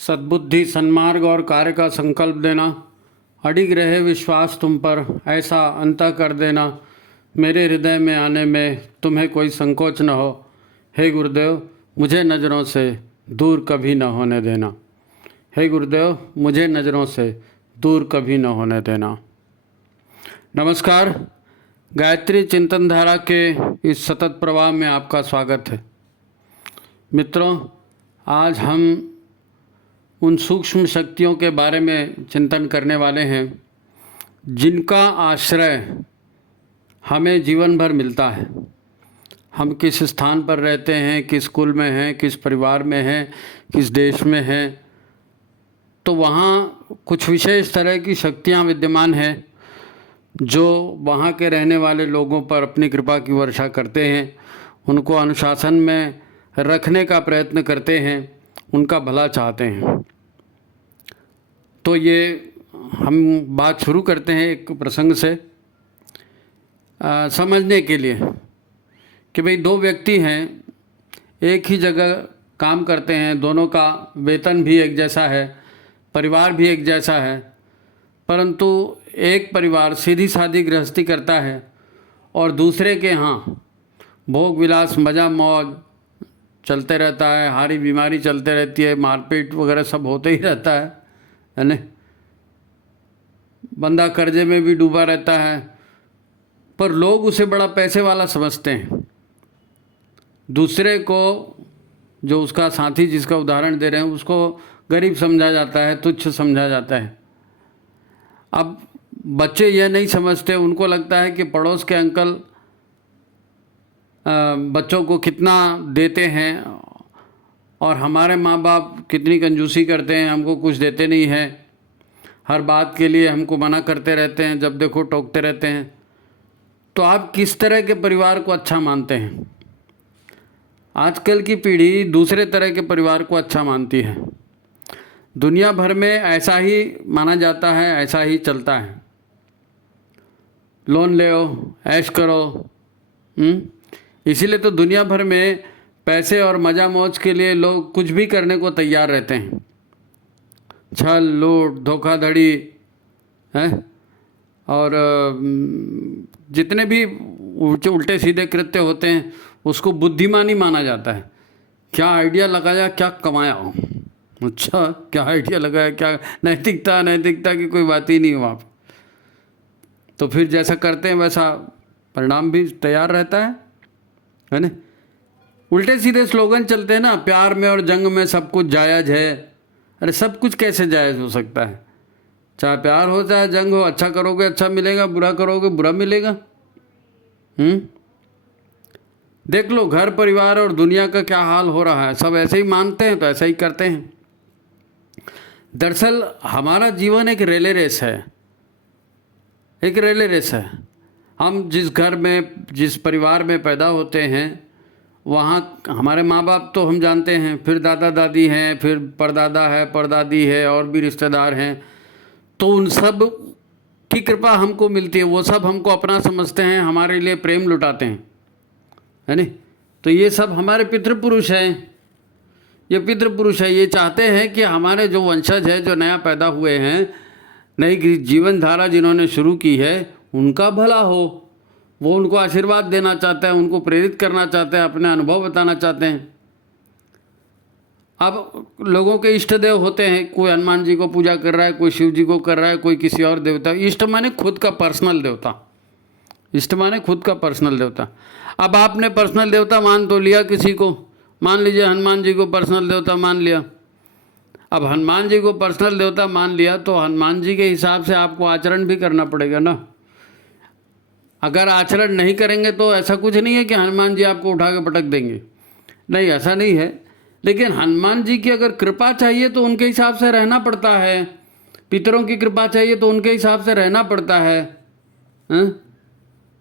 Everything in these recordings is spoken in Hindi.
सद्बुद्धि, सन्मार्ग और कार्य का संकल्प देना, अडिग रहे विश्वास तुम पर, ऐसा अंतः कर देना मेरे हृदय में आने में तुम्हें कोई संकोच न हो। हे गुरुदेव, मुझे नज़रों से दूर कभी न होने देना। हे गुरुदेव, मुझे नज़रों से दूर कभी न होने देना। नमस्कार, गायत्री चिंतन धारा के इस सतत प्रवाह में आपका स्वागत है। मित्रों, आज हम उन सूक्ष्म शक्तियों के बारे में चिंतन करने वाले हैं जिनका आश्रय हमें जीवन भर मिलता है। हम किस स्थान पर रहते हैं, किस कुल में हैं, किस परिवार में हैं, किस देश में हैं, तो वहाँ कुछ विशेष तरह की शक्तियाँ विद्यमान हैं जो वहाँ के रहने वाले लोगों पर अपनी कृपा की वर्षा करते हैं, उनको अनुशासन में रखने का प्रयत्न करते हैं, उनका भला चाहते हैं। तो ये हम बात शुरू करते हैं एक प्रसंग से समझने के लिए कि भाई दो व्यक्ति हैं, एक ही जगह काम करते हैं, दोनों का वेतन भी एक जैसा है, परिवार भी एक जैसा है, परंतु एक परिवार सीधी सादी गृहस्थी करता है और दूसरे के यहाँ भोग विलास, मज़ा मौज चलते रहता है, हारी बीमारी चलते रहती है, मारपीट वगैरह सब होते ही रहता है ना। बंदा कर्जे में भी डूबा रहता है, पर लोग उसे बड़ा पैसे वाला समझते हैं। दूसरे को, जो उसका साथी जिसका उदाहरण दे रहे हैं, उसको गरीब समझा जाता है, तुच्छ समझा जाता है। अब बच्चे यह नहीं समझते, उनको लगता है कि पड़ोस के अंकल बच्चों को कितना देते हैं और हमारे माँ बाप कितनी कंजूसी करते हैं, हमको कुछ देते नहीं हैं, हर बात के लिए हमको मना करते रहते हैं, जब देखो टोकते रहते हैं। तो आप किस तरह के परिवार को अच्छा मानते हैं? आजकल की पीढ़ी दूसरे तरह के परिवार को अच्छा मानती है। दुनिया भर में ऐसा ही माना जाता है, ऐसा ही चलता है। लोन ले, ऐश करो। इसीलिए तो दुनिया भर में पैसे और मज़ा मौज के लिए लोग कुछ भी करने को तैयार रहते हैं। छल, लूट, धोखाधड़ी है और जितने भी उल्टे सीधे कृत्य होते हैं उसको बुद्धिमानी माना जाता है। क्या आइडिया लगाया, क्या कमाया। अच्छा, क्या आइडिया लगाया, क्या नैतिकता की कोई बात ही नहीं हो आप। तो फिर जैसा करते हैं वैसा परिणाम भी तैयार रहता है ना। उल्टे सीधे स्लोगन चलते हैं ना, प्यार में और जंग में सब कुछ जायज़ है। अरे सब कुछ कैसे जायज़ हो सकता है? चाहे प्यार हो चाहे जंग हो, अच्छा करोगे अच्छा मिलेगा, बुरा करोगे बुरा मिलेगा। देख लो घर परिवार और दुनिया का क्या हाल हो रहा है। सब ऐसे ही मानते हैं तो ऐसा ही करते हैं। दरअसल हमारा जीवन एक रेले रेस है, एक रेले रेस है। हम जिस घर में, जिस परिवार में पैदा होते हैं, वहाँ हमारे माँ बाप तो हम जानते हैं, फिर दादा दादी हैं, फिर परदादा है, परदादी है, और भी रिश्तेदार हैं। तो उन सब की कृपा हमको मिलती है, वो सब हमको अपना समझते हैं, हमारे लिए प्रेम लुटाते हैं, है नहीं। तो ये सब हमारे पितृपुरुष हैं, ये पितृपुरुष है। ये चाहते हैं कि हमारे जो वंशज है, जो नया पैदा हुए हैं, नई जीवन धारा जिन्होंने शुरू की है, उनका भला हो। वो उनको आशीर्वाद देना चाहते हैं, उनको प्रेरित करना चाहते हैं, अपने अनुभव बताना चाहते हैं। अब लोगों के इष्ट देव होते हैं, कोई हनुमान जी को पूजा कर रहा है, कोई शिव जी को कर रहा है, कोई किसी और देवता। इष्ट माने खुद का पर्सनल देवता, इष्ट माने खुद का पर्सनल देवता। अब आपने पर्सनल देवता मान तो लिया किसी को, मान लीजिए हनुमान जी को पर्सनल देवता मान लिया। अब हनुमान जी को पर्सनल देवता मान लिया तो हनुमान जी के हिसाब से आपको आचरण भी करना पड़ेगा ना। अगर आचरण नहीं करेंगे तो ऐसा कुछ नहीं है कि हनुमान जी आपको उठा के पटक देंगे, नहीं, ऐसा नहीं है। लेकिन हनुमान जी की अगर कृपा चाहिए तो उनके हिसाब से रहना पड़ता है, पितरों की कृपा चाहिए तो उनके हिसाब से रहना पड़ता है।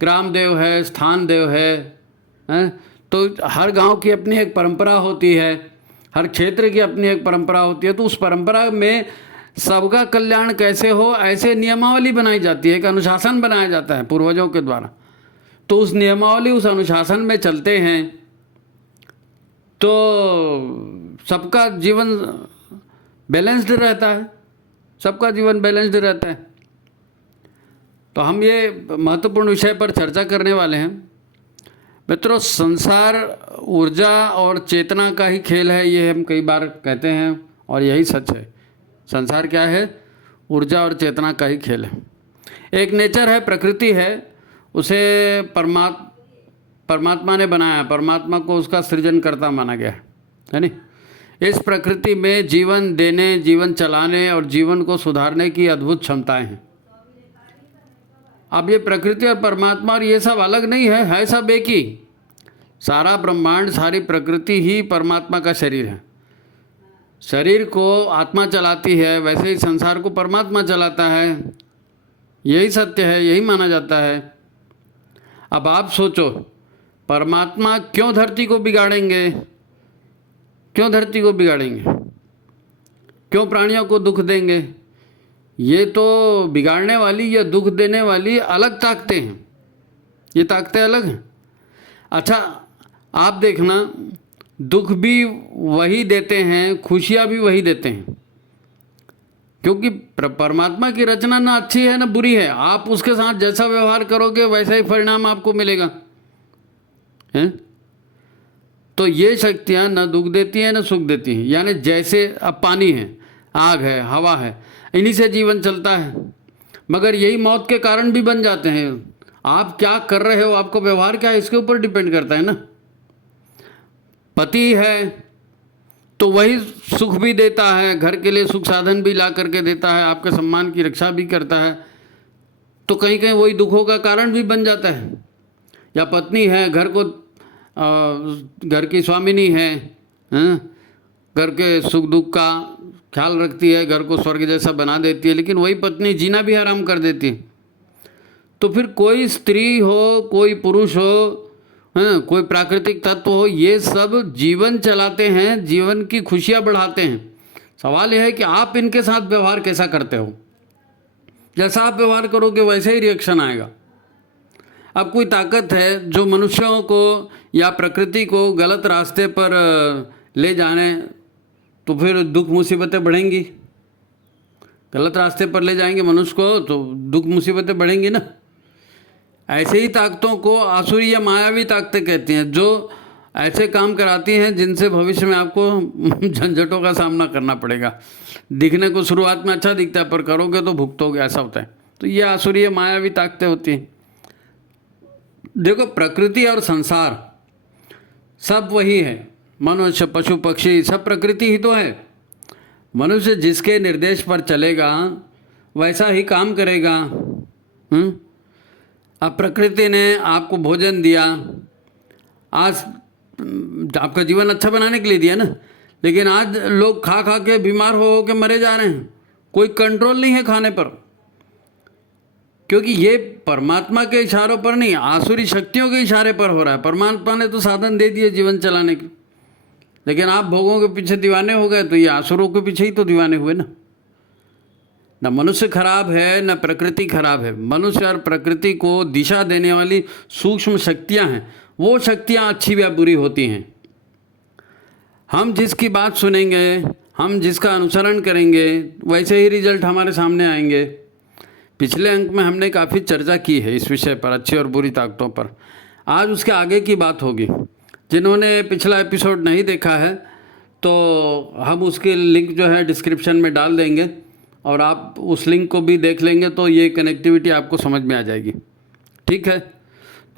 ग्राम देव है, स्थान देव है, तो हर गांव की अपनी एक परंपरा होती है, हर क्षेत्र की अपनी एक परंपरा होती है। तो उस परंपरा में सबका कल्याण कैसे हो, ऐसे नियमावली बनाई जाती है, एक अनुशासन बनाया जाता है पूर्वजों के द्वारा। तो उस नियमावली, उस अनुशासन में चलते हैं तो सबका जीवन बैलेंस्ड रहता है, सबका जीवन बैलेंस्ड रहता है। तो हम ये महत्वपूर्ण विषय पर चर्चा करने वाले हैं। मित्रों, संसार ऊर्जा और चेतना का ही खेल है, ये हम कई बार कहते हैं और यही सच है। संसार क्या है? ऊर्जा और चेतना का ही खेल है। एक नेचर है, प्रकृति है, उसे परमात्मा ने बनाया, परमात्मा को उसका सृजनकर्ता माना गया है नहीं। इस प्रकृति में जीवन देने, जीवन चलाने और जीवन को सुधारने की अद्भुत क्षमताएं हैं। अब ये प्रकृति और परमात्मा और ये सब अलग नहीं है सब एक ही। सारा ब्रह्मांड, सारी प्रकृति ही परमात्मा का शरीर है। शरीर को आत्मा चलाती है, वैसे ही संसार को परमात्मा चलाता है। यही सत्य है, यही माना जाता है। अब आप सोचो, परमात्मा क्यों धरती को बिगाड़ेंगे? क्यों धरती को बिगाड़ेंगे? क्यों प्राणियों को दुख देंगे? ये तो बिगाड़ने वाली या दुख देने वाली अलग ताकतें हैं, ये ताकतें अलग हैं। अच्छा, आप देखना, दुख भी वही देते हैं, खुशियाँ भी वही देते हैं, क्योंकि परमात्मा की रचना ना अच्छी है ना बुरी है। आप उसके साथ जैसा व्यवहार करोगे वैसा ही परिणाम आपको मिलेगा, हैं? तो ये शक्तियाँ न दुख देती हैं न सुख देती हैं। यानी जैसे अब पानी है, आग है, हवा है, इन्हीं से जीवन चलता है, मगर यही मौत के कारण भी बन जाते हैं। आप क्या कर रहे हो, आपको व्यवहार क्या है, इसके ऊपर डिपेंड करता है ना। पति है तो वही सुख भी देता है, घर के लिए सुख साधन भी ला करके देता है, आपके सम्मान की रक्षा भी करता है, तो कहीं कहीं वही दुखों का कारण भी बन जाता है। या पत्नी है, घर की स्वामिनी है, घर के सुख दुख का ख्याल रखती है, घर को स्वर्ग जैसा बना देती है, लेकिन वही पत्नी जीना भी हराम कर देती है। तो फिर कोई स्त्री हो, कोई पुरुष हो, कोई प्राकृतिक तत्व हो, ये सब जीवन चलाते हैं, जीवन की खुशियाँ बढ़ाते हैं। सवाल यह है कि आप इनके साथ व्यवहार कैसा करते हो। जैसा आप व्यवहार करोगे वैसे ही रिएक्शन आएगा। अब कोई ताकत है जो मनुष्यों को या प्रकृति को गलत रास्ते पर ले जाने, तो फिर दुख मुसीबतें बढ़ेंगी। गलत रास्ते पर ले जाएंगे मनुष्य को तो दुख मुसीबतें बढ़ेंगी ना। ऐसे ही ताकतों को आसुरी या मायावी ताकतें कहती हैं, जो ऐसे काम कराती हैं जिनसे भविष्य में आपको झंझटों का सामना करना पड़ेगा। दिखने को शुरुआत में अच्छा दिखता है, पर करोगे तो भुगतोगे, ऐसा होता है। तो ये आसुरी या मायावी ताकतें होती हैं। देखो, प्रकृति और संसार सब वही है। मनुष्य, पशु, पक्षी सब प्रकृति ही तो है। मनुष्य जिसके निर्देश पर चलेगा वैसा ही काम करेगा। अब प्रकृति ने आपको भोजन दिया, आज आपका जीवन अच्छा बनाने के लिए दिया ना, लेकिन आज लोग खा खा के बीमार हो के मरे जा रहे हैं। कोई कंट्रोल नहीं है खाने पर, क्योंकि ये परमात्मा के इशारों पर नहीं, आसुरी शक्तियों के इशारे पर हो रहा है। परमात्मा ने तो साधन दे दिए जीवन चलाने के, लेकिन आप भोगों के पीछे दीवाने हो गए, तो ये आसुरों के पीछे ही तो दीवाने हुए ना। न मनुष्य खराब है, न प्रकृति खराब है। मनुष्य और प्रकृति को दिशा देने वाली सूक्ष्म शक्तियां हैं, वो शक्तियां अच्छी या बुरी होती हैं। हम जिसकी बात सुनेंगे, हम जिसका अनुसरण करेंगे, वैसे ही रिजल्ट हमारे सामने आएंगे। पिछले अंक में हमने काफ़ी चर्चा की है इस विषय पर, अच्छी और बुरी ताकतों पर। आज उसके आगे की बात होगी। जिन्होंने पिछला एपिसोड नहीं देखा है तो हम उसकी लिंक जो है डिस्क्रिप्शन में डाल देंगे, और आप उस लिंक को भी देख लेंगे तो ये कनेक्टिविटी आपको समझ में आ जाएगी। ठीक है,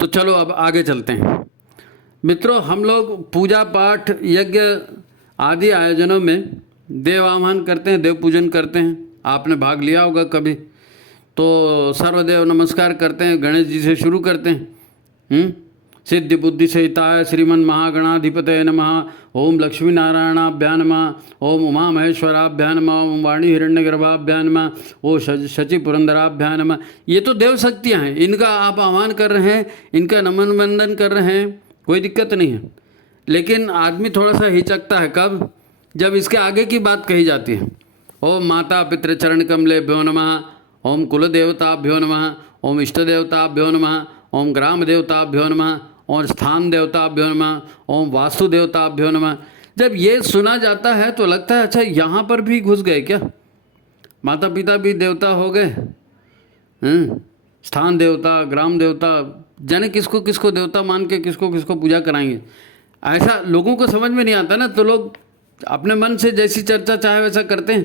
तो चलो अब आगे चलते हैं। मित्रों, हम लोग पूजा पाठ, यज्ञ आदि आयोजनों में देव आह्वान करते हैं, देव पूजन करते हैं। आपने भाग लिया होगा कभी, तो सर्वदेव नमस्कार करते हैं, गणेश जी से शुरू करते हैं। सिद्धि बुद्धि सहिताय श्रीमन महागणाधिपतये नमः। ओम लक्ष्मी नारायणाभ्यां नमः। ओम उमा महेश्वराभ्यां नमः। ओम वाणी हिरण्यगर्भाभ्यां नमः। ओ शचि पुरंदराभ्यां नमः। ये तो देव शक्तियाँ हैं, इनका आप आह्वान कर रहे हैं, इनका नमन वंदन कर रहे हैं, कोई दिक्कत नहीं है। लेकिन आदमी थोड़ा सा हिचकता है, कब? जब इसके आगे की बात कही जाती है। ओम माता पितृ चरण कमलेभ्यो नमः। ओम कुल देवताभ्यो नमः। ओम इष्ट देवताभ्यो नमः। ओम ग्राम देवताभ्यो नमः। और स्थान देवताभ्यो नमः। ओम वास्तु देवताभ्यो नमः। जब ये सुना जाता है तो लगता है अच्छा यहाँ पर भी घुस गए क्या, माता पिता भी देवता हो गए, स्थान देवता, ग्राम देवता, जाने किसको किसको देवता मान के किसको किसको पूजा कराएंगे। ऐसा लोगों को समझ में नहीं आता ना, तो लोग अपने मन से जैसी चर्चा चाहे वैसा करते हैं।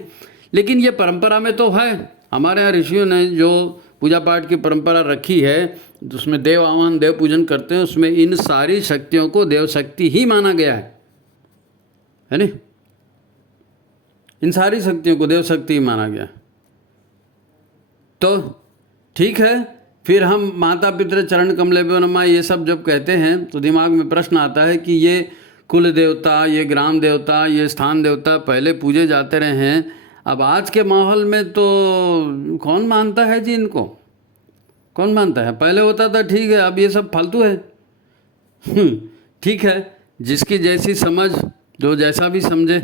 लेकिन ये परंपरा में तो है, हमारे यहाँ ऋषियों ने जो पूजा पाठ की परंपरा रखी है, उसमें देव आह्वान, देव पूजन करते हैं, उसमें इन सारी शक्तियों को देव शक्ति ही माना गया है नहीं, इन सारी शक्तियों को देव शक्ति ही माना गया। तो ठीक है, फिर हम माता पितृ चरण कमलेभ्यो नमः ये सब जब कहते हैं तो दिमाग में प्रश्न आता है कि ये कुल देवता, ये ग्राम देवता, ये स्थान देवता पहले पूजे जाते रहे हैं, अब आज के माहौल में तो कौन मानता है जी इनको, कौन मानता है। पहले होता था ठीक है, अब ये सब फालतू है। ठीक है, जिसकी जैसी समझ, जो जैसा भी समझे।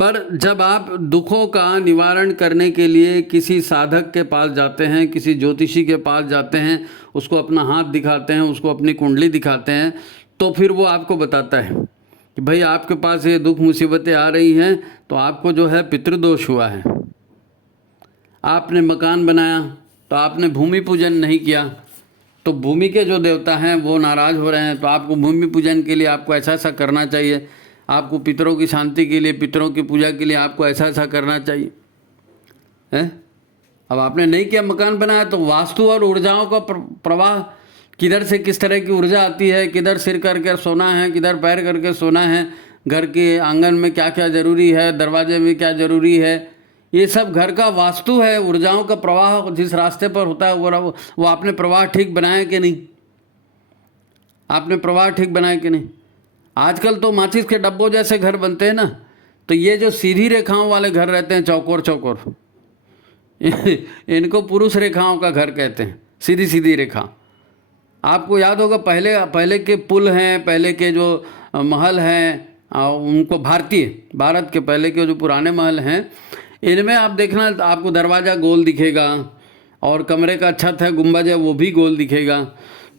पर जब आप दुखों का निवारण करने के लिए किसी साधक के पास जाते हैं, किसी ज्योतिषी के पास जाते हैं, उसको अपना हाथ दिखाते हैं, उसको अपनी कुंडली दिखाते हैं, तो फिर वो आपको बताता है कि भाई आपके पास ये दुख मुसीबतें आ रही हैं, तो आपको जो है पितृदोष हुआ है। आपने मकान बनाया तो आपने भूमि पूजन नहीं किया, तो भूमि के जो देवता हैं वो नाराज़ हो रहे हैं, तो आपको भूमि पूजन के लिए आपको ऐसा ऐसा करना चाहिए, आपको पितरों की शांति के लिए, पितरों की पूजा के लिए आपको ऐसा ऐसा करना चाहिए है। अब आपने नहीं किया, मकान बनाया, तो वास्तु और ऊर्जाओं का प्रवाह, किधर से किस तरह की ऊर्जा आती है, किधर सिर करके सोना है, किधर पैर करके सोना है, घर के आंगन में क्या क्या ज़रूरी है, दरवाजे में क्या ज़रूरी है, ये सब घर का वास्तु है। ऊर्जाओं का प्रवाह जिस रास्ते पर होता है वो आपने प्रवाह ठीक बनाया कि नहीं, आपने प्रवाह ठीक बनाया कि नहीं। आजकल तो माचिस के डब्बों जैसे घर बनते हैं ना, तो ये जो सीधी रेखाओं वाले घर रहते हैं, चौकोर चौकोर, इनको पुरुष रेखाओं का घर कहते हैं, सीधी सीधी रेखा। आपको याद होगा पहले के पुल हैं, पहले के जो महल हैं, उनको भारत के पहले के जो पुराने महल हैं, इनमें आप देखना आपको दरवाज़ा गोल दिखेगा, और कमरे का छत है, गुंबज है, वो भी गोल दिखेगा।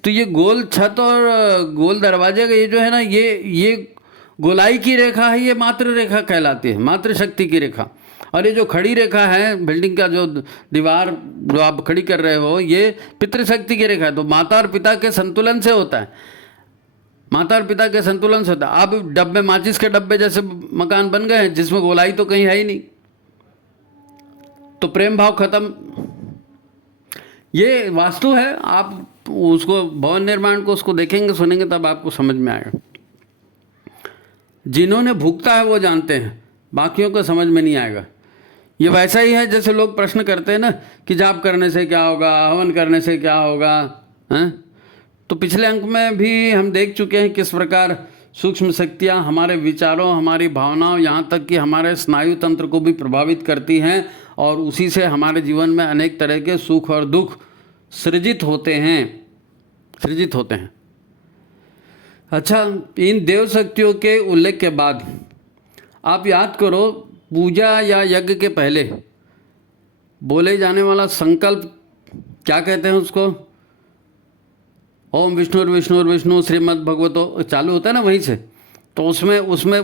तो ये गोल छत और गोल दरवाजे का ये जो है ना, ये गोलाई की रेखा है, ये मातृ रेखा कहलाती है, मातृ शक्ति की रेखा। और ये जो खड़ी रेखा है, बिल्डिंग का जो दीवार जो आप खड़ी कर रहे हो, ये पितृशक्ति की रेखा है। तो माता और पिता के संतुलन से होता है, माता और पिता के संतुलन से होता है। अब डब्बे, माचिस के डब्बे जैसे मकान बन गए हैं जिसमें गोलाई तो कहीं है ही नहीं, तो प्रेम भाव खत्म। ये वास्तु है, आप उसको भवन निर्माण को उसको देखेंगे सुनेंगे तब आपको समझ में आएगा। जिन्होंने भुगता है वो जानते हैं, बाकियों को समझ में नहीं आएगा। ये वैसा ही है जैसे लोग प्रश्न करते हैं ना कि जाप करने से क्या होगा, हवन करने से क्या होगा, हैं? तो पिछले अंक में भी हम देख चुके हैं किस प्रकार सूक्ष्म शक्तियाँ हमारे विचारों, हमारी भावनाओं, यहाँ तक कि हमारे स्नायु तंत्र को भी प्रभावित करती हैं, और उसी से हमारे जीवन में अनेक तरह के सुख और दुख सृजित होते हैं। अच्छा, इन देव शक्तियों के उल्लेख के बाद आप याद करो, पूजा या यज्ञ के पहले बोले जाने वाला संकल्प क्या कहते हैं उसको, ओम विष्णु श्रीमद् भगवतो चालू होता है ना वहीं से, तो उसमें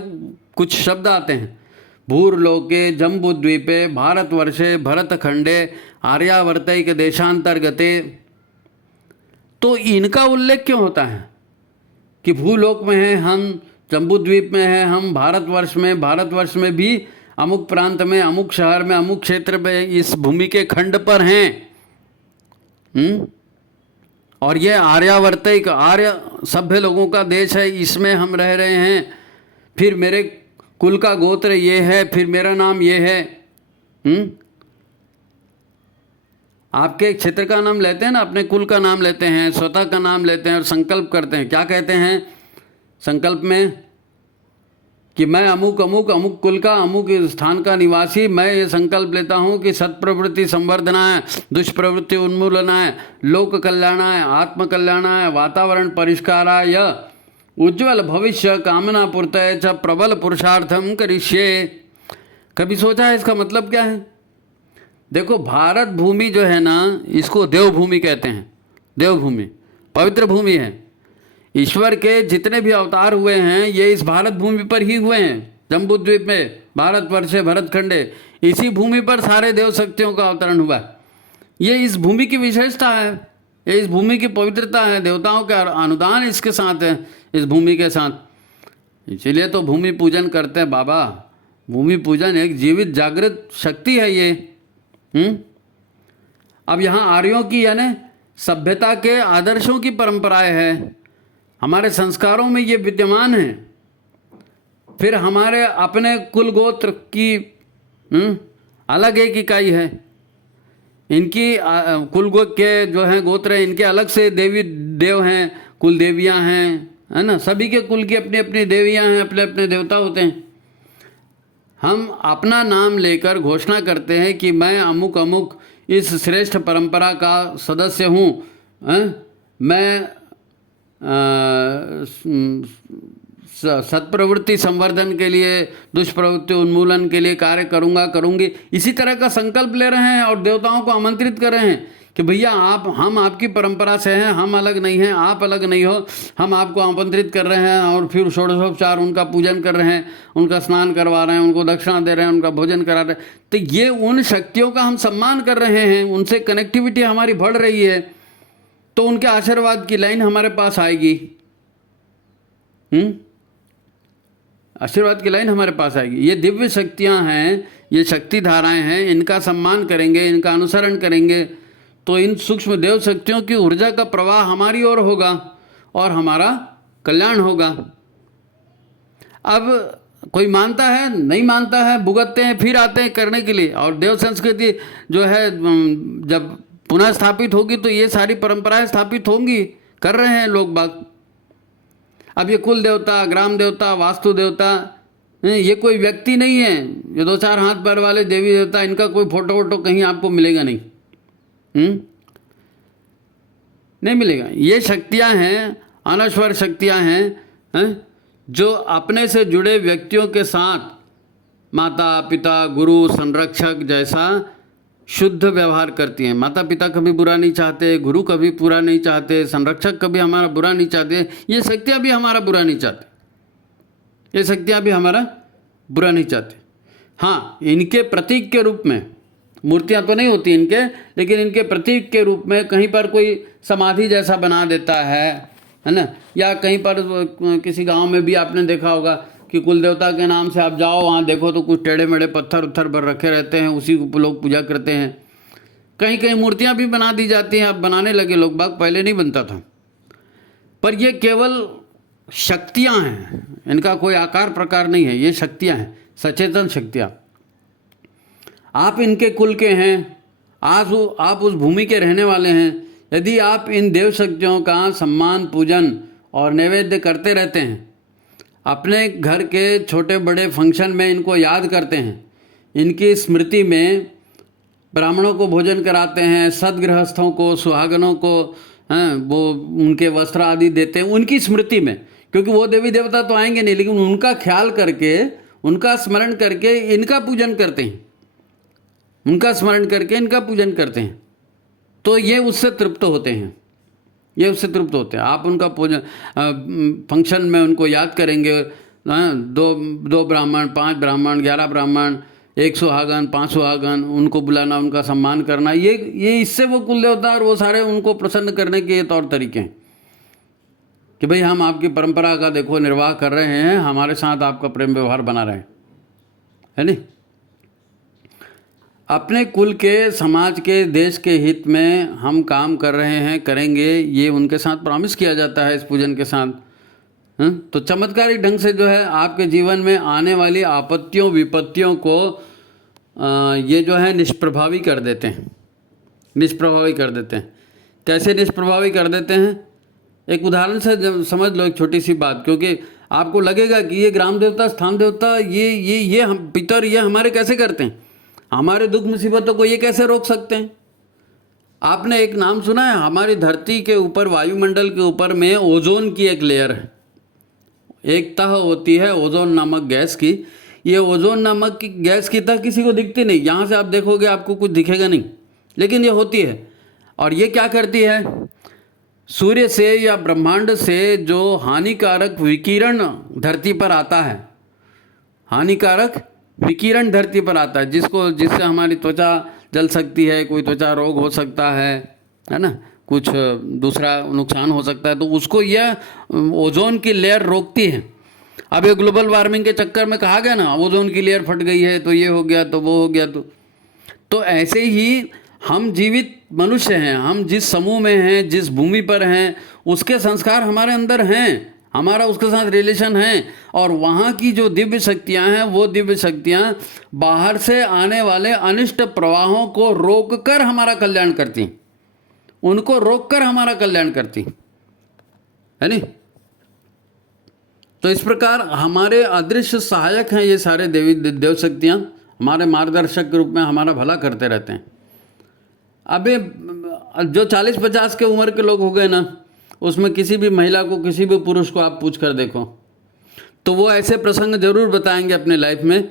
कुछ शब्द आते हैं, भूर्लोके जम्बूद्वीपे भारतवर्षे भरतखंडे आर्यावर्तैक देशांतर्गते। तो इनका उल्लेख क्यों होता है कि भूलोक में है हम, जम्बूद्वीप में है हम, भारतवर्ष में भी अमुक प्रांत में, अमुक शहर में, अमुक क्षेत्र में, इस भूमि के खंड पर हैं। और ये आर्यावर्तिक, आर्य सभ्य लोगों का देश है, इसमें हम रह रहे हैं। फिर मेरे कुल का गोत्र ये है, फिर मेरा नाम ये है। आपके क्षेत्र का नाम लेते हैं ना, अपने कुल का नाम लेते हैं, स्वतः का नाम लेते हैं और संकल्प करते हैं। क्या कहते हैं संकल्प में कि मैं अमुक कुल का, अमुक स्थान का निवासी, मैं ये संकल्प लेता हूँ कि सत्प्रवृत्ति संवर्धनाय, दुष्प्रवृत्ति उन्मूलनाय, लोक कल्याणाय, आत्म कल्याणाय, वातावरण परिष्काराय, उज्ज्वल भविष्य कामना पूर्तये च प्रबल पुरुषार्थम करिष्ये। कभी सोचा है इसका मतलब क्या है? देखो, भारत भूमि जो है ना, इसको देवभूमि कहते हैं। देवभूमि पवित्र भूमि है। ईश्वर के जितने भी अवतार हुए हैं ये इस भारत भूमि पर ही हुए हैं। जम्बू द्वीप में, भारतवर्षे भरतखंडे, इसी भूमि पर सारे देव शक्तियों का अवतरण हुआ। ये इस भूमि की विशेषता है, ये इस भूमि की पवित्रता है, देवताओं का अनुदान इसके साथ है, इस भूमि के साथ। इसीलिए तो भूमि पूजन करते हैं बाबा। भूमि पूजन एक जीवित जागृत शक्ति है ये। अब यहाँ आर्यों की यानी सभ्यता के आदर्शों की परंपराएं हैं, हमारे संस्कारों में ये विद्यमान है। फिर हमारे अपने कुल गोत्र की अलग एक इकाई है, इनकी कुल गोत्र के जो हैं गोत्र हैं, इनके अलग से देवी देव हैं, कुल देवियाँ हैं, है ना। सभी के कुल की अपनी अपनी देवियाँ हैं, अपने अपने देवता होते हैं। हम अपना नाम लेकर घोषणा करते हैं कि मैं अमुक अमुक इस श्रेष्ठ परंपरा का सदस्य हूँ, मैं सत्प्रवृत्ति संवर्धन के लिए, दुष्प्रवृत्ति उन्मूलन के लिए कार्य करूँगी। इसी तरह का संकल्प ले रहे हैं और देवताओं को आमंत्रित कर रहे हैं कि भैया हम आपकी परंपरा से हैं, हम अलग नहीं हैं, आप अलग नहीं हो, हम आपको आमंत्रित कर रहे हैं। और फिर षोडशोपचार उनका पूजन कर रहे हैं, उनका स्नान करवा रहे हैं, उनको दक्षिणा दे रहे हैं, उनका भोजन करा रहे हैं। तो ये उन शक्तियों का हम सम्मान कर रहे हैं, उनसे कनेक्टिविटी हमारी बढ़ रही है, तो उनके आशीर्वाद की लाइन हमारे पास आएगी। आशीर्वाद की लाइन हमारे पास आएगी। ये दिव्य शक्तियाँ हैं, ये शक्ति धाराएं हैं, इनका सम्मान करेंगे, इनका अनुसरण करेंगे तो इन सूक्ष्म देव शक्तियों की ऊर्जा का प्रवाह हमारी ओर होगा और हमारा कल्याण होगा। अब कोई मानता है, नहीं मानता है, भुगतते हैं, फिर आते हैं करने के लिए। और देव संस्कृति जो है जब पुनः स्थापित होगी तो ये सारी परंपराएं स्थापित होंगी, कर रहे हैं लोग बाग। अब ये कुल देवता, ग्राम देवता, वास्तु देवता, ये कोई व्यक्ति नहीं है। ये 2-4 हाथ पैर वाले देवी देवता, इनका कोई फोटो वोटो कहीं आपको मिलेगा नहीं, नहीं मिलेगा। ये शक्तियां हैं, अनश्वर शक्तियां हैं, जो अपने से जुड़े व्यक्तियों के साथ माता पिता, गुरु, संरक्षक जैसा शुद्ध व्यवहार करती हैं। माता पिता कभी बुरा नहीं चाहते, गुरु कभी बुरा नहीं चाहते, संरक्षक कभी हमारा बुरा नहीं चाहते, ये शक्तियाँ भी हमारा बुरा नहीं चाहते, ये शक्तियाँ भी हमारा बुरा नहीं चाहते। हाँ, इनके प्रतीक के रूप में, मूर्तियाँ तो नहीं होती इनके, लेकिन इनके प्रतीक के रूप में कहीं पर कोई समाधि जैसा बना देता है ना। या कहीं पर किसी गांव में भी आपने देखा होगा कि कुल देवता के नाम से आप जाओ, वहाँ देखो तो कुछ टेढ़े मेढ़े पत्थर उत्थर पर रखे रहते हैं, उसी को लोग पूजा करते हैं। कहीं कहीं मूर्तियाँ भी बना दी जाती हैं, अब बनाने लगे लोग बाग, पहले नहीं बनता था। पर ये केवल शक्तियाँ हैं, इनका कोई आकार प्रकार नहीं है, ये शक्तियाँ हैं, सचेतन शक्तियाँ। आप इनके कुल के हैं, आप उस भूमि के रहने वाले हैं। यदि आप इन देव शक्तियों का सम्मान, पूजन और नैवेद्य करते रहते हैं, अपने घर के छोटे बड़े फंक्शन में इनको याद करते हैं, इनकी स्मृति में ब्राह्मणों को भोजन कराते हैं, सदगृहस्थों को, सुहागनों को वो उनके वस्त्र आदि देते हैं उनकी स्मृति में, क्योंकि वो देवी देवता तो आएंगे नहीं, लेकिन उनका ख्याल करके, उनका स्मरण करके इनका पूजन करते हैं, उनका स्मरण करके इनका पूजन करते हैं, तो ये उससे तृप्त होते हैं, ये उससे तृप्त होते हैं। आप उनका पूजन फंक्शन में उनको याद करेंगे, 2 ब्राह्मण, 5 ब्राह्मण, 11 ब्राह्मण, 1 सुहागन, 5 सुहागन, उनको बुलाना, उनका सम्मान करना, ये इससे वो कुल देवता और वो सारे उनको प्रसन्न करने के ये तौर तरीके हैं कि भाई हम आपकी परंपरा का देखो निर्वाह कर रहे हैं, हमारे साथ आपका प्रेम व्यवहार बना रहे, है नहीं। अपने कुल के, समाज के, देश के हित में हम काम कर रहे हैं, करेंगे, ये उनके साथ प्रॉमिस किया जाता है इस पूजन के साथ। तो चमत्कारिक ढंग से जो है आपके जीवन में आने वाली आपत्तियों, विपत्तियों को ये जो है निष्प्रभावी कर देते हैं, निष्प्रभावी कर देते हैं। कैसे निष्प्रभावी कर देते हैं? एक उदाहरण से जब समझ लो, एक छोटी सी बात, क्योंकि आपको लगेगा कि ये ग्राम देवता, स्थान देवता, ये हम पितर, ये हमारे कैसे करते हैं, हमारे दुख मुसीबतों को ये कैसे रोक सकते हैं। आपने एक नाम सुना है, हमारी धरती के ऊपर, वायुमंडल के ऊपर में ओजोन की एक लेयर है, एक तह होती है ओजोन नामक गैस की। ये ओजोन नामक की गैस की तह किसी को दिखती नहीं, यहाँ से आप देखोगे आपको कुछ दिखेगा नहीं, लेकिन ये होती है। और ये क्या करती है? सूर्य से या ब्रह्मांड से जो हानिकारक विकिरण धरती पर आता है, हानिकारक विकिरण धरती पर आता है, जिससे हमारी त्वचा जल सकती है, कोई त्वचा रोग हो सकता है ना, कुछ दूसरा नुकसान हो सकता है, तो उसको यह ओजोन की लेयर रोकती है। अब ये ग्लोबल वार्मिंग के चक्कर में कहा गया ना, ओजोन की लेयर फट गई है, तो ये हो गया, तो वो हो गया, तो ऐसे ही हम जीवित मनुष्य हैं, हम जिस समूह में हैं, जिस भूमि पर हैं, उसके संस्कार हमारे अंदर हैं, हमारा उसके साथ रिलेशन है। और वहाँ की जो दिव्य शक्तियाँ हैं, वो दिव्य शक्तियाँ बाहर से आने वाले अनिष्ट प्रवाहों को रोककर हमारा कल्याण करती, उनको रोककर हमारा कल्याण करती है नहीं। तो इस प्रकार हमारे अदृश्य सहायक हैं ये सारे देवी देव शक्तियाँ, हमारे मार्गदर्शक के रूप में हमारा भला करते रहते हैं। अबे जो 40-50 के उम्र के लोग हो गए ना, उसमें किसी भी महिला को, किसी भी पुरुष को आप पूछ कर देखो, तो वो ऐसे प्रसंग जरूर बताएंगे अपने लाइफ में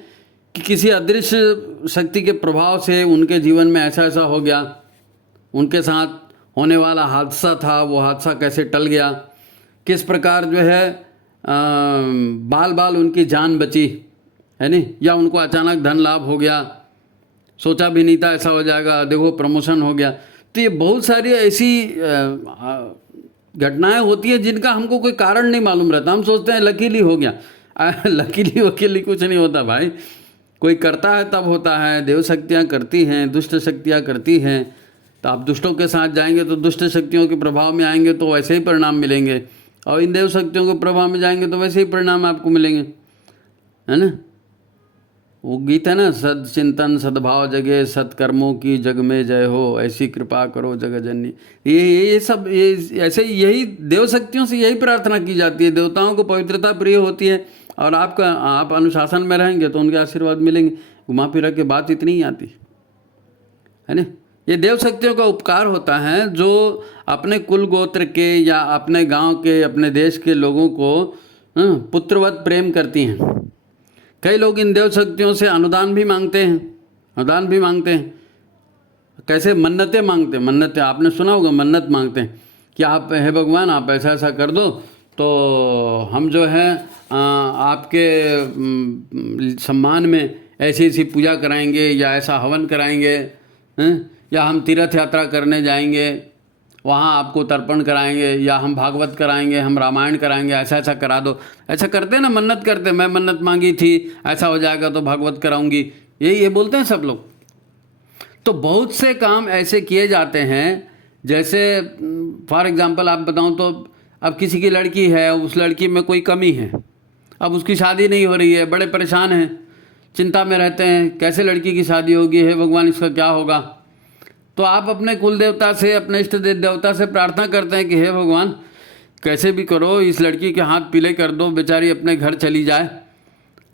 कि किसी अदृश्य शक्ति के प्रभाव से उनके जीवन में ऐसा ऐसा हो गया, उनके साथ होने वाला हादसा था, वो हादसा कैसे टल गया, किस प्रकार जो है बाल बाल उनकी जान बची है नहीं, या उनको अचानक धन लाभ हो गया, सोचा भी नहीं था ऐसा हो जाएगा, देखो प्रमोशन हो गया। तो ये बहुत सारी ऐसी घटनाएं होती है जिनका हमको कोई कारण नहीं मालूम रहता। हम सोचते हैं लकीली हो गया, लकीली वकीली कुछ नहीं होता भाई, कोई करता है तब होता है। देव शक्तियाँ करती हैं, दुष्ट शक्तियाँ करती हैं। तो आप दुष्टों के साथ जाएंगे तो दुष्ट शक्तियों के प्रभाव में आएंगे तो वैसे ही परिणाम मिलेंगे, और इन देव शक्तियों के प्रभाव में जाएंगे तो वैसे ही परिणाम आपको मिलेंगे, है ना। वो गीत है ना, सदचिंतन सद्भाव जगे, सत्कर्मों की जग में जय हो, ऐसी कृपा करो जगत जननी। ये सब ऐसे यही देव शक्तियों से यही प्रार्थना की जाती है। देवताओं को पवित्रता प्रिय होती है, और आप अनुशासन में रहेंगे तो उनके आशीर्वाद मिलेंगे। घुमा फिरा के बात इतनी ही आती है ना। ये देव शक्तियों का उपकार होता है जो अपने कुल गोत्र के या अपने गांव के, अपने देश के लोगों को पुत्रवत प्रेम करती हैं। कई लोग इन देव शक्तियों से अनुदान भी मांगते हैं, कैसे मन्नतें मांगते हैं। मन्नतें आपने सुना होगा, मन्नत मांगते हैं कि आप, हे भगवान आप ऐसा ऐसा कर दो तो हम जो है आपके सम्मान में ऐसी ऐसी पूजा कराएंगे, या ऐसा हवन कराएंगे, या हम तीर्थ यात्रा करने जाएंगे, वहाँ आपको तर्पण कराएंगे, या हम भागवत कराएंगे, हम रामायण कराएंगे, ऐसा ऐसा करा दो। ऐसा करते हैं ना, मन्नत करते, मैं मन्नत मांगी थी, ऐसा हो जाएगा तो भागवत कराऊंगी, ये बोलते हैं सब लोग। तो बहुत से काम ऐसे किए जाते हैं, जैसे फॉर एग्जांपल आप बताऊं तो अब किसी की लड़की है, उस लड़की में कोई कमी है, अब उसकी शादी नहीं हो रही है, बड़े परेशान हैं, चिंता में रहते हैं, कैसे लड़की की शादी होगी, हे भगवान इसका क्या होगा। तो आप अपने कुल देवता से, अपने इष्ट देवता से प्रार्थना करते हैं कि हे भगवान कैसे भी करो, इस लड़की के हाथ पीले कर दो, बेचारी अपने घर चली जाए,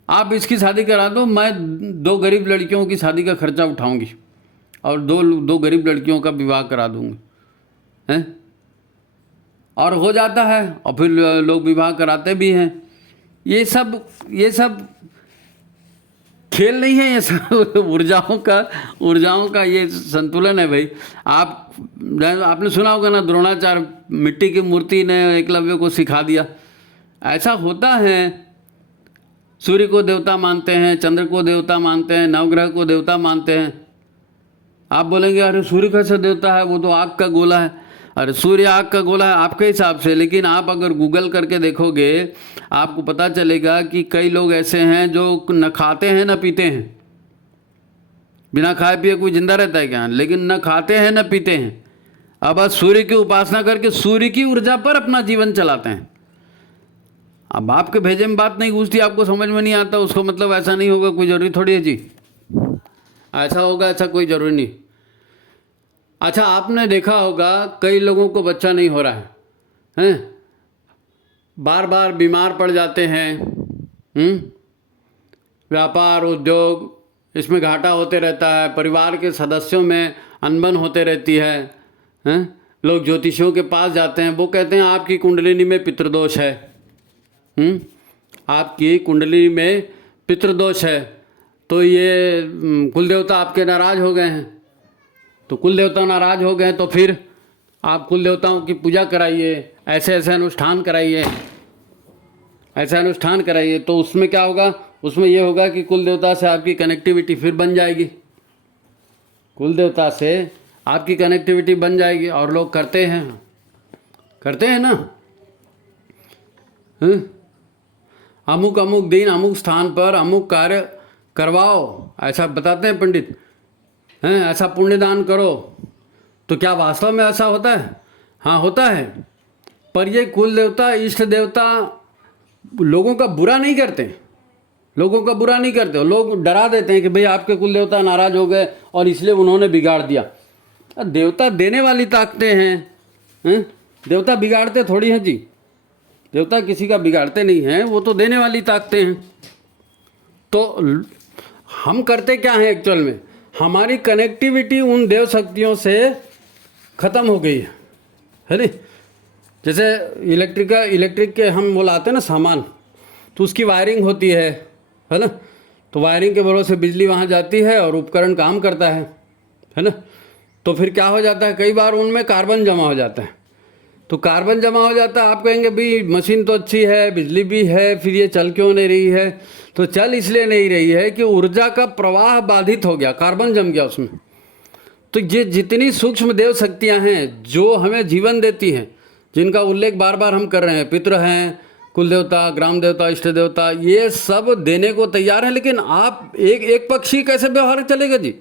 आप इसकी शादी करा दो, मैं 2 गरीब लड़कियों की शादी का खर्चा उठाऊंगी और दो गरीब लड़कियों का विवाह करा दूंगी, हैं। और हो जाता है, और फिर लोग विवाह कराते भी हैं। ये सब खेल नहीं है, ये सब ऊर्जाओं का ये संतुलन है भाई। आपने सुना होगा ना, द्रोणाचार्य मिट्टी की मूर्ति ने एकलव्य को सिखा दिया, ऐसा होता है। सूर्य को देवता मानते हैं, चंद्र को देवता मानते हैं, नवग्रह को देवता मानते हैं। आप बोलेंगे अरे सूर्य कैसे देवता है, वो तो आग का गोला है। अरे सूर्य आग का गोला है आपके हिसाब से, लेकिन आप अगर गूगल करके देखोगे आपको पता चलेगा कि कई लोग ऐसे हैं जो न खाते हैं न पीते हैं। बिना खाए पिए कोई जिंदा रहता है क्या? लेकिन न खाते हैं न पीते हैं, अब बस सूर्य की उपासना करके सूर्य की ऊर्जा पर अपना जीवन चलाते हैं। अब आपके भेजे में बात नहीं घुसती, आपको समझ में नहीं आता, उसको मतलब ऐसा नहीं होगा, कोई जरूरी थोड़ी है जी ऐसा होगा, ऐसा कोई जरूरी नहीं। अच्छा, आपने देखा होगा कई लोगों को बच्चा नहीं हो रहा है, हैं, बार बार बीमार पड़ जाते हैं, व्यापार उद्योग इसमें घाटा होते रहता है, परिवार के सदस्यों में अनबन होते रहती है, हैं। लोग ज्योतिषियों के पास जाते हैं, वो कहते हैं आपकी कुंडलिनी में पितृदोष है, आपकी कुंडली में पितृदोष है, तो ये कुल देवता आपके नाराज हो गए हैं। तो कुल देवता नाराज हो गए तो फिर आप कुल देवताओं की पूजा कराइए, ऐसे ऐसे अनुष्ठान कराइए, ऐसा अनुष्ठान कराइए, तो उसमें क्या होगा, उसमें ये होगा कि कुल देवता से आपकी कनेक्टिविटी फिर बन जाएगी, कुल देवता से आपकी कनेक्टिविटी बन जाएगी। और लोग करते हैं ना, अमुक अमुक दिन अमुक स्थान पर अमुक कार्य करवाओ, ऐसा बताते हैं पंडित हैं, ऐसा पुण्यदान करो। तो क्या वास्तव में ऐसा होता है? हाँ होता है। पर ये कुल देवता इष्ट देवता लोगों का बुरा नहीं करते, लोगों का बुरा नहीं करते। लोग डरा देते हैं कि भाई आपके कुल देवता नाराज हो गए और इसलिए उन्होंने बिगाड़ दिया। देवता देने वाली ताकतें हैं, देवता बिगाड़ते थोड़ी हैं जी, देवता किसी का बिगाड़ते नहीं हैं, वो तो देने वाली ताकतें हैं। तो हम करते क्या हैं एक्चुअल में, हमारी कनेक्टिविटी उन देव शक्तियों से ख़त्म हो गई है नहीं। जैसे इलेक्ट्रिक के हम वो लाते हैं ना सामान, तो उसकी वायरिंग होती है ना, तो वायरिंग के भरोसे बिजली वहाँ जाती है और उपकरण काम करता है ना। तो फिर क्या हो जाता है, कई बार उनमें कार्बन जमा हो जाता है। तो कार्बन जमा हो जाता है, आप कहेंगे भाई मशीन तो अच्छी है, बिजली भी है, फिर ये चल क्यों नहीं रही है? तो चल इसलिए नहीं रही है कि ऊर्जा का प्रवाह बाधित हो गया, कार्बन जम गया उसमें। तो ये जितनी सूक्ष्म देव शक्तियाँ हैं जो हमें जीवन देती हैं, जिनका उल्लेख बार बार हम कर रहे हैं, पितृ हैं, कुल देवता, ग्राम देवता, इष्ट देवता, ये सब देने को तैयार है। लेकिन आप एक पक्षी कैसे व्यवहार चलेगा जी?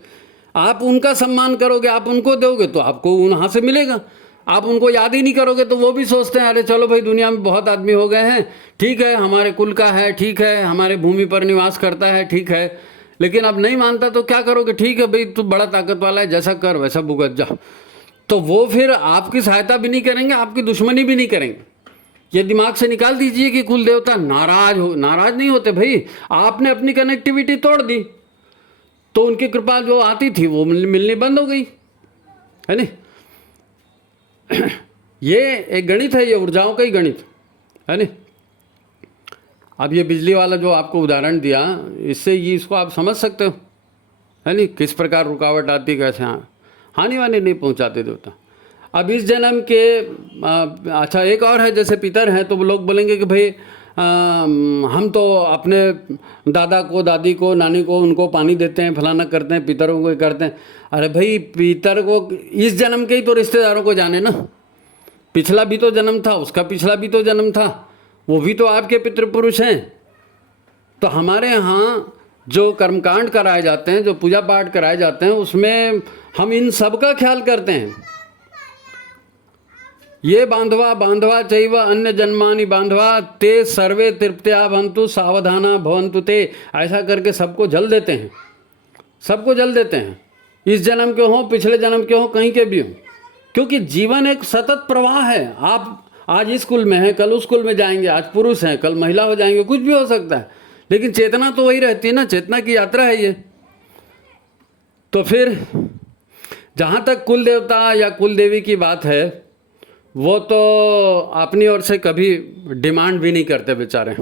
आप उनका सम्मान करोगे, आप उनको दोगे तो आपको वहाँ से मिलेगा। आप उनको याद ही नहीं करोगे तो वो भी सोचते हैं अरे चलो भाई दुनिया में बहुत आदमी हो गए हैं, ठीक है हमारे कुल का है, ठीक है हमारे भूमि पर निवास करता है, ठीक है। लेकिन अब नहीं मानता तो क्या करोगे? ठीक है भाई तू बड़ा ताकत वाला है, जैसा कर वैसा भुगत जा। तो वो फिर आपकी सहायता भी नहीं करेंगे, आपकी दुश्मनी भी नहीं करेंगे। ये दिमाग से निकाल दीजिए कि कुल देवता नाराज नहीं होते भाई। आपने अपनी कनेक्टिविटी तोड़ दी तो उनकी कृपा जो आती थी वो मिलनी बंद हो गई, है नहीं। ये एक गणित है, ये ऊर्जाओं का ही गणित है नहीं। अब ये बिजली वाला जो आपको उदाहरण दिया, इससे ये इसको आप समझ सकते हो, है नहीं, किस प्रकार रुकावट आती, कैसे हानि वानी नहीं पहुंचाते देवता। अब इस जन्म के अच्छा एक और है, जैसे पितर हैं तो लोग बोलेंगे कि भाई हम तो अपने दादा को, दादी को, नानी को उनको पानी देते हैं, फलाना करते हैं, पितरों को करते हैं। अरे भाई पितर को इस जन्म के ही तो रिश्तेदारों को जाने ना, पिछला भी तो जन्म था, उसका पिछला भी तो जन्म था, वो भी तो आपके पितृपुरुष हैं। तो हमारे यहाँ जो कर्मकांड कराए जाते हैं, जो पूजा पाठ कराए जाते हैं, उसमें हम इन सब का ख्याल करते हैं। ये बांधवा चैव अन्य जन्मानि बांधवा ते सर्वे तृप्त्या भवन्तु सावधाना भवन्तु ते, ऐसा करके सबको जल देते हैं, सबको जल देते हैं। इस जन्म के हों, पिछले जन्म के हों, कहीं के भी हों, क्योंकि जीवन एक सतत प्रवाह है। आप आज इस कुल में हैं, कल उस कुल में जाएंगे, आज पुरुष हैं कल महिला हो जाएंगे, कुछ भी हो सकता है, लेकिन चेतना तो वही रहती है ना, चेतना की यात्रा है ये। तो फिर जहाँ तक कुल देवता या कुल देवी की बात है, वो तो अपनी ओर से कभी डिमांड भी नहीं करते बेचारे,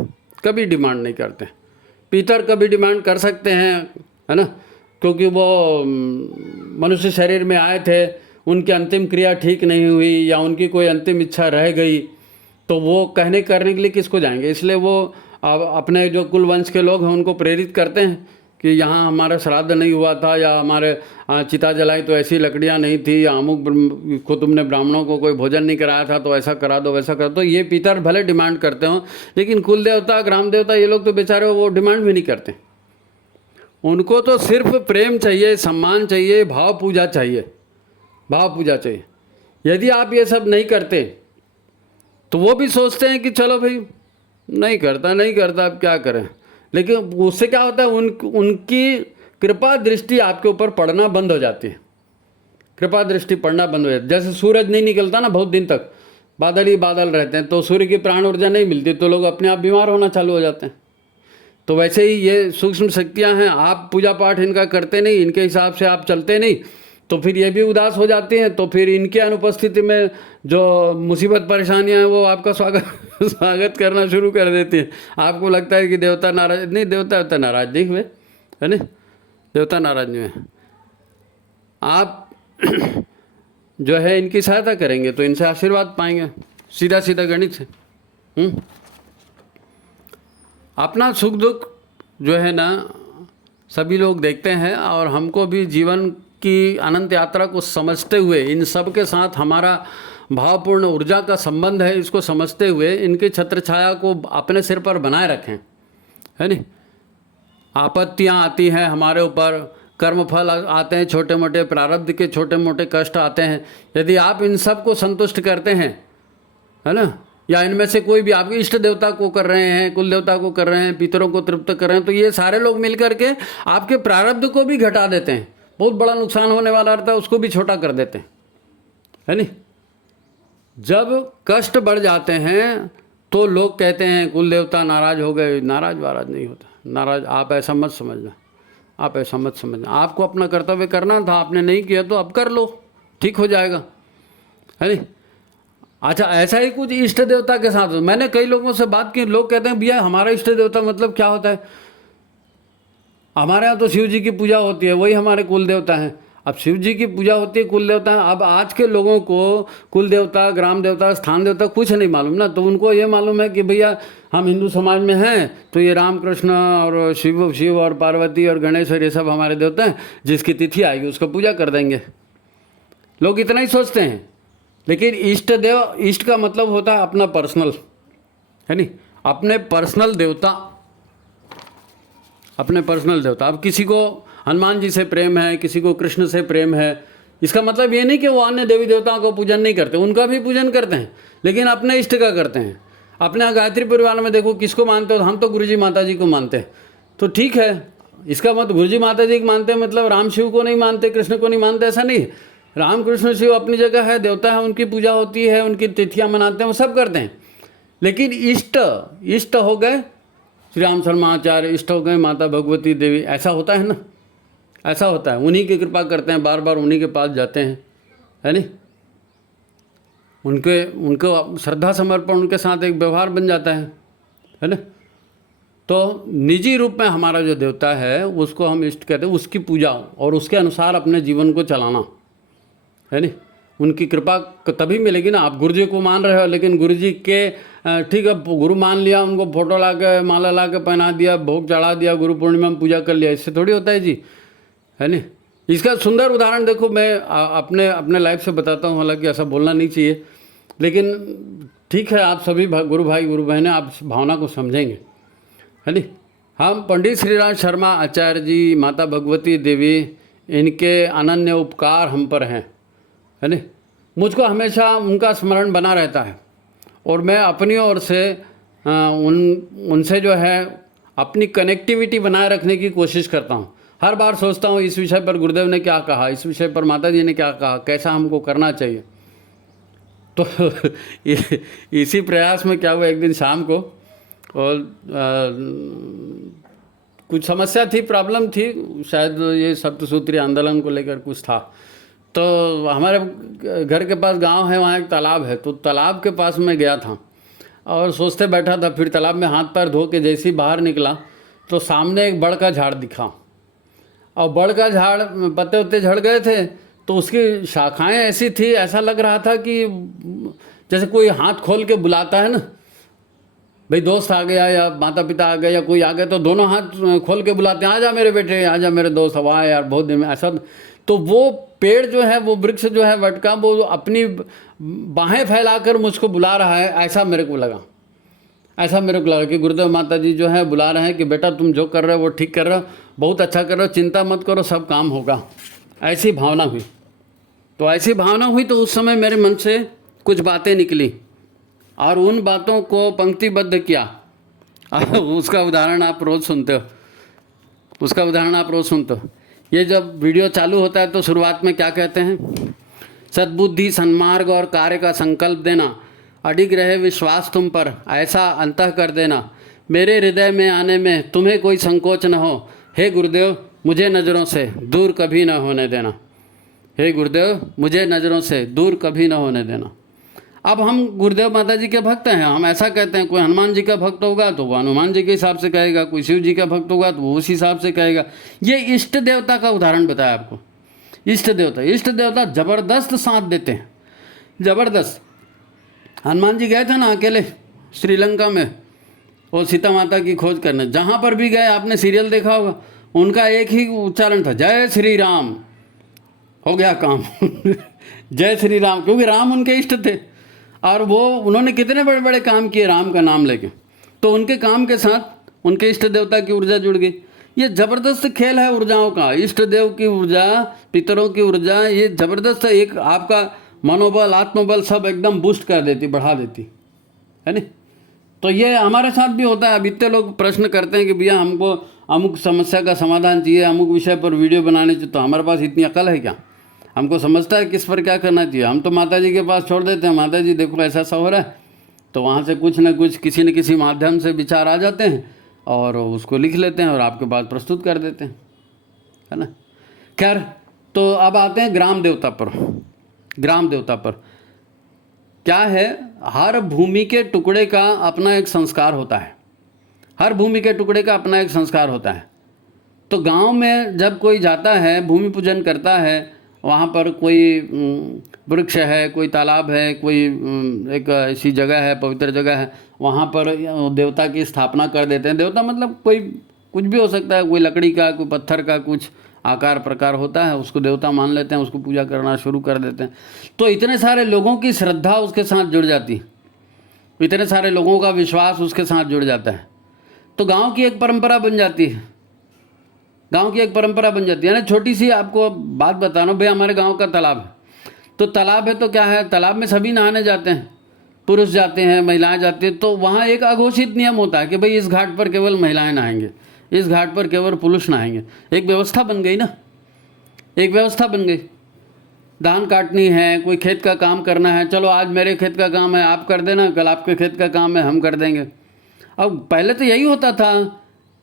कभी डिमांड नहीं करते। पितर कभी डिमांड कर सकते हैं, है ना, क्योंकि वो मनुष्य शरीर में आए थे, उनकी अंतिम क्रिया ठीक नहीं हुई या उनकी कोई अंतिम इच्छा रह गई, तो वो कहने करने के लिए किसको जाएंगे। इसलिए वो अपने जो कुल वंश के लोग हैं उनको प्रेरित करते हैं कि यहाँ हमारा श्राद्ध नहीं हुआ था, या हमारे चिता जलाई तो ऐसी लकड़ियाँ नहीं थी, या अमुक को तुमने ब्राह्मणों को कोई भोजन नहीं कराया था तो ऐसा करा दो, वैसा करा दो। ये पितर भले डिमांड करते हों, लेकिन कुल देवता, ग्राम देवता, ये लोग तो बेचारे वो डिमांड भी नहीं करते। उनको तो सिर्फ प्रेम चाहिए, सम्मान चाहिए, भाव पूजा चाहिए, भाव पूजा चाहिए। यदि आप ये सब नहीं करते तो वो भी सोचते हैं कि चलो भाई नहीं करता अब क्या करें। लेकिन उससे क्या होता है, उनकी कृपा दृष्टि आपके ऊपर पड़ना बंद हो जाती है, कृपा दृष्टि पड़ना बंद हो जाती है। जैसे सूरज नहीं निकलता ना बहुत दिन तक, बादल ही बादल रहते हैं, तो सूर्य की प्राण ऊर्जा नहीं मिलती तो लोग अपने आप बीमार होना चालू हो जाते हैं। तो वैसे ही ये सूक्ष्म शक्तियाँ हैं, आप पूजा पाठ इनका करते नहीं, इनके हिसाब से आप चलते नहीं, तो फिर ये भी उदास हो जाती हैं। तो फिर इनके अनुपस्थिति में जो मुसीबत परेशानियां हैं वो आपका स्वागत करना शुरू कर देती हैं। आपको लगता है कि देवता नाराज नहीं, देवता नाराज नहीं हुए, है ना, देवता नाराज नहीं हुए। आप जो है इनकी सहायता करेंगे तो इनसे आशीर्वाद पाएंगे। सीधा सीधा गणित है। अपना सुख दुख जो है ना सभी लोग देखते हैं, और हमको भी जीवन की अनंत यात्रा को समझते हुए, इन सब के साथ हमारा भावपूर्ण ऊर्जा का संबंध है, इसको समझते हुए इनकी छत्र छाया को अपने सिर पर बनाए रखें, है नहीं। आपत्तियां आती हैं हमारे ऊपर, कर्मफल आते हैं, छोटे मोटे प्रारब्ध के छोटे मोटे कष्ट आते हैं। यदि आप इन सब को संतुष्ट करते हैं, है ना, या इनमें से कोई भी आपके इष्ट देवता को कर रहे हैं, कुल देवता को कर रहे हैं, पितरों को तृप्त कर रहे हैं, तो ये सारे लोग मिल करके आपके प्रारब्ध को भी घटा देते हैं। बहुत बड़ा नुकसान होने वाला रहता है, उसको भी छोटा कर देते हैं, है नहीं। जब कष्ट बढ़ जाते हैं तो लोग कहते हैं कुल देवता नाराज हो गए। नाराज वाराज नहीं होता, नाराज आप ऐसा मत समझना, आप ऐसा मत समझना। आपको अपना कर्तव्य करना था, आपने नहीं किया तो अब कर लो, ठीक हो जाएगा, है नहीं। अच्छा, ऐसा ही कुछ इष्ट देवता के साथ मैंने कई लोगों से बात की। लोग कहते हैं भैया हमारा इष्ट देवता मतलब क्या होता है? हमारे यहाँ तो शिव जी की पूजा होती है, वही हमारे कुल देवता हैं। अब शिव जी की पूजा होती है, कुल देवता है। अब आज के लोगों को कुल देवता, ग्राम देवता, स्थान देवता कुछ नहीं मालूम ना। तो उनको ये मालूम है कि भैया हम हिंदू समाज में हैं तो ये राम कृष्ण और शिव और पार्वती और गणेश और ये सब हमारे देवता हैं, जिसकी तिथि आएगी उसको पूजा कर देंगे। लोग इतना ही सोचते हैं। लेकिन इष्ट देव, इष्ट का मतलब होता है अपना पर्सनल, है नहीं, अपने पर्सनल देवता, अपने पर्सनल देवता। अब किसी को हनुमान जी से प्रेम है, किसी को कृष्ण से प्रेम है, इसका मतलब ये नहीं कि वो अन्य देवी देवताओं को पूजन नहीं करते, उनका भी पूजन करते हैं, लेकिन अपने इष्ट का करते हैं। अपने गायत्री परिवार में देखो किसको मानते हो? हम तो गुरुजी माता जी को मानते हैं, तो ठीक है। इसका मतलब गुरुजी माता जी को मानते हैं मतलब राम शिव को नहीं मानते, कृष्ण को नहीं मानते, ऐसा नहीं। राम कृष्ण शिव अपनी जगह है, देवता है, उनकी पूजा होती है, उनकी तिथियां मनाते हैं, वो सब करते हैं। लेकिन इष्ट हो गए श्री राम शर्माचार्य, इष्ट हो गए माता भगवती देवी, ऐसा होता है ना, ऐसा होता है। उन्हीं की कृपा करते हैं, बार बार उन्हीं के पास जाते हैं, है नहीं। उनको श्रद्धा समर्पण, उनके साथ एक व्यवहार बन जाता है ना। तो निजी रूप में हमारा जो देवता है उसको हम इष्ट कहते हैं, उसकी पूजा और उसके अनुसार अपने जीवन को चलाना, है नहीं। उनकी कृपा तभी मिलेगी ना। आप गुरु जी को मान रहे हो, लेकिन गुरु जी के ठीक है, गुरु मान लिया, उनको फोटो ला के माला ला के पहना दिया, भोग चढ़ा दिया, गुरु पूर्णिमा में पूजा कर लिया, इससे थोड़ी होता है जी, है नहीं। इसका सुंदर उदाहरण देखो, मैं अपने लाइफ से बताता हूँ, हालांकि ऐसा बोलना नहीं चाहिए, लेकिन ठीक है, आप सभी गुरु भाई गुरु बहनें आप भावना को समझेंगे, है नहीं। हम पंडित श्रीराम शर्मा आचार्य जी, माता भगवती देवी, इनके अनन्य उपकार हम पर हैं, है नहीं। मुझको हमेशा उनका स्मरण बना रहता है, और मैं अपनी ओर से उनसे जो है अपनी कनेक्टिविटी बनाए रखने की कोशिश करता हूँ। हर बार सोचता हूँ इस विषय पर गुरुदेव ने क्या कहा, इस विषय पर माता जी ने क्या कहा, कैसा हमको करना चाहिए। तो इसी प्रयास में क्या हुआ, एक दिन शाम को, और कुछ समस्या थी, प्रॉब्लम थी, शायद ये सप्तसूत्री आंदोलन को लेकर कुछ था। तो हमारे घर के पास गांव है, वहाँ एक तालाब है, तो तालाब के पास मैं गया था और सोचते बैठा था। फिर तालाब में हाथ पैर धो के जैसे ही बाहर निकला तो सामने एक बड़ का झाड़ दिखा, और बड़ का झाड़ पत्ते उत्ते झड़ गए थे, तो उसकी शाखाएं ऐसी थी, ऐसा लग रहा था कि जैसे कोई हाथ खोल के बुलाता है ना, भाई दोस्त आ गया या माता पिता आ गए या कोई आ गया, तो दोनों हाथ खोल के बुलाते हैं, आजा मेरे बेटे, आजा मेरे दोस्त, हवा यार बहुत दिन में, ऐसा। तो वो पेड़ जो है, वो वृक्ष जो है वट का, वो अपनी बाहें फैलाकर मुझको बुला रहा है, ऐसा मेरे को लगा। ऐसा मेरे को लगा कि गुरुदेव माता जी जो है बुला रहे हैं कि बेटा तुम जो कर रहे हो वो ठीक कर रहे हो, बहुत अच्छा कर रहे हो, चिंता मत करो, सब काम होगा। ऐसी भावना हुई। तो ऐसी भावना हुई तो उस समय मेरे मन से कुछ बातें निकली, और उन बातों को पंक्तिबद्ध किया। उसका उदाहरण आप रोज़ सुनते हो, उसका उदाहरण आप रोज़ सुनते हो। ये जब वीडियो चालू होता है तो शुरुआत में क्या कहते हैं? सद्बुद्धि, सन्मार्ग और कार्य का संकल्प देना, अडिग रहे विश्वास तुम पर, ऐसा अंतः कर देना, मेरे हृदय में आने में तुम्हें कोई संकोच न हो, हे गुरुदेव मुझे नज़रों से दूर कभी न होने देना, हे गुरुदेव मुझे नज़रों से दूर कभी न होने देना। अब हम गुरुदेव माता जी के भक्त हैं, हम ऐसा कहते हैं। कोई हनुमान जी का भक्त होगा तो वो हनुमान जी के हिसाब से कहेगा, कोई शिव जी का भक्त होगा तो वो उस हिसाब से कहेगा। ये इष्ट देवता का उदाहरण बताया आपको। इष्ट देवता जबरदस्त साथ देते हैं, जबरदस्त। हनुमान जी गए थे ना अकेले श्रीलंका में वो सीता माता की खोज करने, जहाँ पर भी गए आपने सीरियल देखा होगा, उनका एक ही उच्चारण था, जय श्री राम, हो गया काम। जय श्री राम, क्योंकि राम उनके इष्ट थे और वो उन्होंने कितने बड़े बड़े काम किए राम का नाम लेके, तो उनके काम के साथ उनके इष्ट देवता की ऊर्जा जुड़ गई। ये जबरदस्त खेल है ऊर्जाओं का, इष्ट देव की ऊर्जा, पितरों की ऊर्जा, ये जबरदस्त एक आपका मनोबल आत्मबल सब एकदम बूस्ट कर देती, बढ़ा देती है ना। तो ये हमारे साथ भी होता है। अब इतने लोग प्रश्न करते हैं कि भैया हमको अमुक समस्या का समाधान चाहिए, अमुक विषय पर वीडियो बनाने चाहिए, तो हमारे पास इतनी अकल है क्या? हमको समझता है किस पर क्या करना चाहिए? हम तो माता जी के पास छोड़ देते हैं, माता जी देखो ऐसा ऐसा हो रहा है, तो वहाँ से कुछ न कुछ किसी न किसी माध्यम से विचार आ जाते हैं और उसको लिख लेते हैं और आपके पास प्रस्तुत कर देते हैं, है ना। खैर, तो अब आते हैं ग्राम देवता पर। ग्राम देवता पर क्या है, हर भूमि के टुकड़े का अपना एक संस्कार होता है, हर भूमि के टुकड़े का अपना एक संस्कार होता है। तो गांव में जब कोई जाता है, भूमि पूजन करता है, वहाँ पर कोई वृक्ष है, कोई तालाब है, कोई एक ऐसी जगह है, पवित्र जगह है, वहाँ पर देवता की स्थापना कर देते हैं। देवता मतलब कोई कुछ भी हो सकता है, कोई लकड़ी का, कोई पत्थर का, कुछ आकार प्रकार होता है, उसको देवता मान लेते हैं, उसको पूजा करना शुरू कर देते हैं। तो इतने सारे लोगों की श्रद्धा उसके साथ जुड़ जाती है, इतने सारे लोगों का विश्वास उसके साथ जुड़ जाता है, तो गांव की एक परंपरा बन जाती है, गांव की एक परंपरा बन जाती है ना। छोटी सी आपको बात बता रहा हूँ, भाई हमारे गांव का तालाब है, तो तालाब है तो क्या है, तालाब में सभी नहाने जाते हैं, पुरुष जाते हैं, महिलाएं जाती हैं, तो वहाँ एक अघोषित नियम होता है कि भाई इस घाट पर केवल महिलाएं नहाएंगे, इस घाट पर केवल पुरुष नहाएंगे। एक व्यवस्था बन गई ना, एक व्यवस्था बन गई। धान काटनी है, कोई खेत का काम करना है, चलो आज मेरे खेत का काम है आप कर देना, कल आपके खेत का काम है हम कर देंगे। अब पहले तो यही होता था,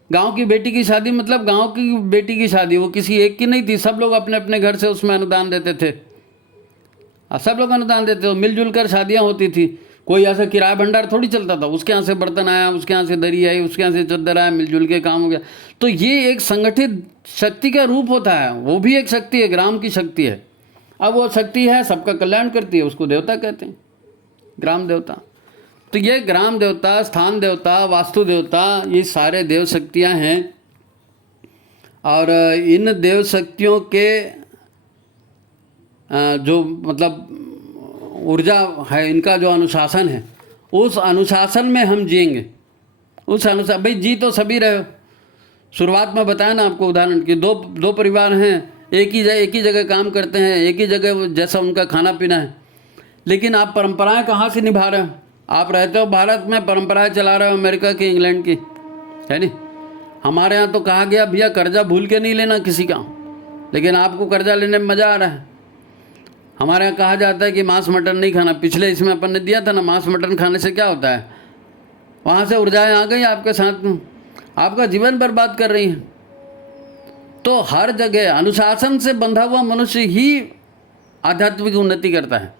गांव की बेटी की शादी मतलब गांव की बेटी की शादी, वो किसी एक की नहीं थी, सब लोग अपने अपने घर से उसमें अनुदान देते थे, सब लोग अनुदान देते थे, मिलजुल कर शादियाँ होती थी। कोई ऐसा किराया भंडार थोड़ी चलता था, उसके यहाँ से बर्तन आया, उसके यहाँ से दरी आई, उसके यहाँ से चद्दर आया, मिलजुल के काम हो गया। तो ये एक संगठित शक्ति का रूप होता है, वो भी एक शक्ति है, ग्राम की शक्ति है। अब वो शक्ति है, सबका कल्याण करती है, उसको देवता कहते हैं, ग्राम देवता। तो ये ग्राम देवता, स्थान देवता, वास्तु देवता, ये सारे देव शक्तियाँ हैं। और इन देव शक्तियों के जो मतलब ऊर्जा है, इनका जो अनुशासन है, उस अनुशासन में हम जिएंगे, उस अनुसार। भाई जी तो सभी रहे हो, शुरुआत में बताया ना आपको उदाहरण कि दो परिवार हैं, एक ही जगह काम करते हैं, एक ही जगह जैसा उनका खाना पीना है, लेकिन आप परंपराएं कहाँ से निभा रहे हो? आप रहते हो भारत में, परंपराएं चला रहे हो अमेरिका की, इंग्लैंड की, है नहीं। हमारे यहाँ तो कहा गया भैया कर्जा भूल के नहीं लेना किसी का, लेकिन आपको कर्जा लेने में मज़ा आ रहा है। हमारे यहाँ कहा जाता है कि मांस मटन नहीं खाना, पिछले इसमें अपन ने दिया था ना, मांस मटन खाने से क्या होता है, वहाँ से ऊर्जाएं आ गई आपके साथ में, आपका जीवन बर्बाद कर रही हैं। तो हर जगह अनुशासन से बंधा हुआ मनुष्य ही आध्यात्मिक उन्नति करता है।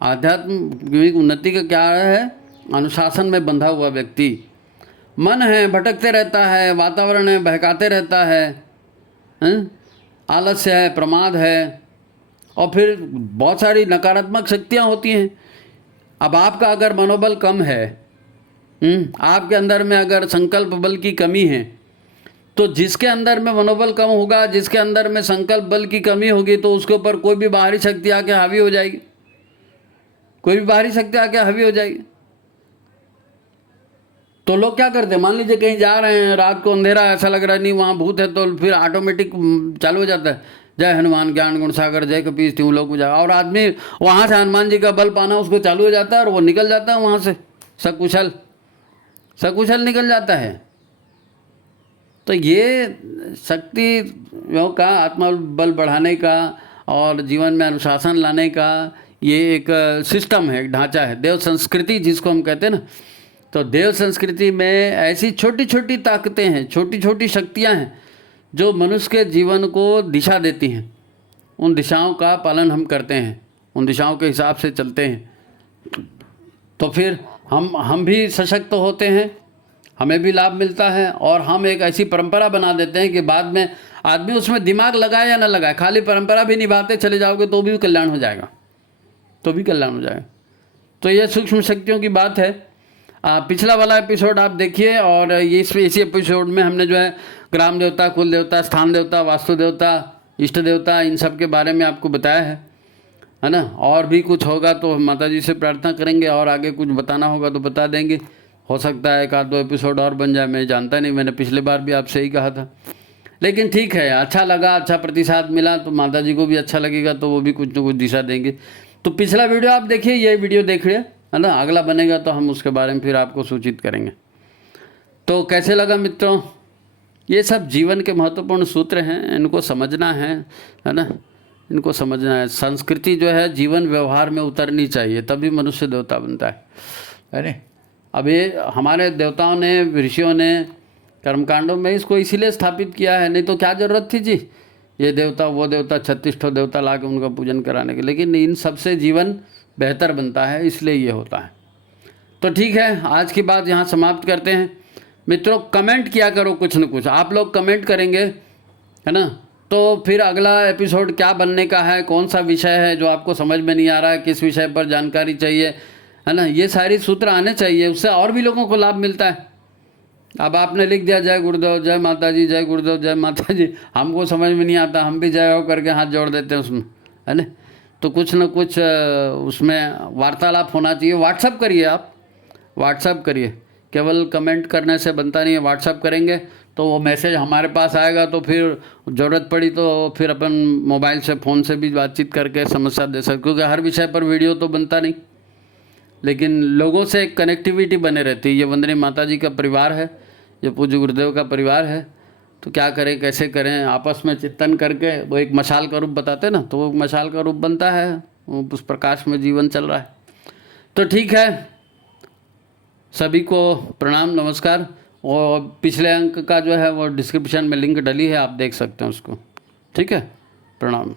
आध्यात्मिक उन्नति का क्या है, अनुशासन में बंधा हुआ व्यक्ति। मन है भटकते रहता है, वातावरण है बहकाते रहता है, आलस्य है, प्रमाद है, और फिर बहुत सारी नकारात्मक शक्तियाँ होती हैं। अब आपका अगर मनोबल कम है, आपके अंदर में अगर संकल्प बल की कमी है, तो जिसके अंदर में मनोबल कम होगा, जिसके अंदर में संकल्प बल की कमी होगी, तो उसके ऊपर कोई भी बाहरी शक्ति आके हावी हो जाएगी, कोई भी बाहरी शक्ति आके हावी हो जाएगी। तो लोग क्या करते हैं, मान लीजिए कहीं जा रहे हैं, रात को अंधेरा, ऐसा लग रहा है नहीं वहाँ भूत है, तो फिर ऑटोमेटिक चालू हो जाता है, जय हनुमान ज्ञान गुण सागर जय कपीस त्यों लोग पूजा, और आदमी वहाँ से हनुमान जी का बल पाना उसको चालू हो जाता है और वो निकल जाता है वहाँ से सकुशल निकल जाता है। तो ये शक्तियों का, आत्मबल बढ़ाने का और जीवन में अनुशासन लाने का ये एक सिस्टम है, एक ढांचा है, देव संस्कृति जिसको हम कहते हैं ना। तो देव संस्कृति में ऐसी छोटी छोटी ताकतें हैं, छोटी छोटी शक्तियाँ हैं जो मनुष्य के जीवन को दिशा देती हैं। उन दिशाओं का पालन हम करते हैं, उन दिशाओं के हिसाब से चलते हैं, तो फिर हम भी सशक्त होते हैं, हमें भी लाभ मिलता है, और हम एक ऐसी परंपरा बना देते हैं कि बाद में आदमी उसमें दिमाग लगाए या ना लगाए, खाली परंपरा भी निभाते चले जाओगे तो भी कल्याण हो जाएगा, तो भी कल्याण हो जाएगा। तो ये सूक्ष्म शक्तियों की बात है। पिछला वाला एपिसोड आप देखिए, और ये इसी एपिसोड में हमने जो है ग्राम देवता, कुल देवता, स्थान देवता, वास्तु देवता, इष्ट देवता, इन सब के बारे में आपको बताया है ना। और भी कुछ होगा तो माता जी से प्रार्थना करेंगे, और आगे कुछ बताना होगा तो बता देंगे। हो सकता है एक आध दो एपिसोड और बन जाए, मैं जानता नहीं, मैंने पिछले बार भी आपसे ही कहा था। लेकिन ठीक है, अच्छा लगा, अच्छा प्रतिसाद मिला तो माता जी को भी अच्छा लगेगा, तो वो भी कुछ ना कुछ दिशा देंगे। तो पिछला वीडियो आप देखिए, ये वीडियो देखिए, है ना। अगला बनेगा तो हम उसके बारे में फिर आपको सूचित करेंगे। तो कैसे लगा मित्रों? ये सब जीवन के महत्वपूर्ण सूत्र हैं, इनको समझना है ना, इनको समझना है। संस्कृति जो है जीवन व्यवहार में उतरनी चाहिए, तभी मनुष्य देवता बनता है ना। अब ये हमारे देवताओं ने, ऋषियों ने कर्मकांडों में इसको इसीलिए स्थापित किया है, नहीं तो क्या ज़रूरत थी जी ये देवता वो देवता 36 देवता ला के उनका पूजन कराने के। लेकिन इन सबसे जीवन बेहतर बनता है, इसलिए ये होता है। तो ठीक है, आज की बात यहाँ समाप्त करते हैं। मित्रों कमेंट किया करो कुछ न कुछ, आप लोग कमेंट करेंगे, है ना, तो फिर अगला एपिसोड क्या बनने का है, कौन सा विषय है जो आपको समझ में नहीं आ रहा है, किस विषय पर जानकारी चाहिए, है ना, ये सारी सूत्र आने चाहिए, उससे और भी लोगों को लाभ मिलता है। अब आपने लिख दिया जय गुरुदेव, जय माता जी, जय गुरुदेव, जय माता जी, हमको समझ में नहीं आता, हम भी जय हो करके हाथ जोड़ देते हैं उसमें, है ना। तो कुछ न कुछ उसमें वार्तालाप होना चाहिए। व्हाट्सअप करिए, आप व्हाट्सअप करिए, केवल कमेंट करने से बनता नहीं है। व्हाट्सअप करेंगे तो वो मैसेज हमारे पास आएगा, तो फिर ज़रूरत पड़ी तो फिर अपन मोबाइल से, फ़ोन से भी बातचीत करके समस्या दे सकते, क्योंकि हर विषय पर वीडियो तो बनता नहीं, लेकिन लोगों से एक कनेक्टिविटी बने रहती है। ये वंदनीय माता जी का परिवार है, ये पूज्य गुरुदेव का परिवार है, तो क्या करें, कैसे करें, आपस में चिंतन करके वो एक मशाल का रूप बताते ना, तो वो मशाल का रूप बनता है, वो उस प्रकाश में जीवन चल रहा है। तो ठीक है, सभी को प्रणाम, नमस्कार। और पिछले अंक का जो है वो डिस्क्रिप्शन में लिंक डली है, आप देख सकते हैं उसको। ठीक है, प्रणाम।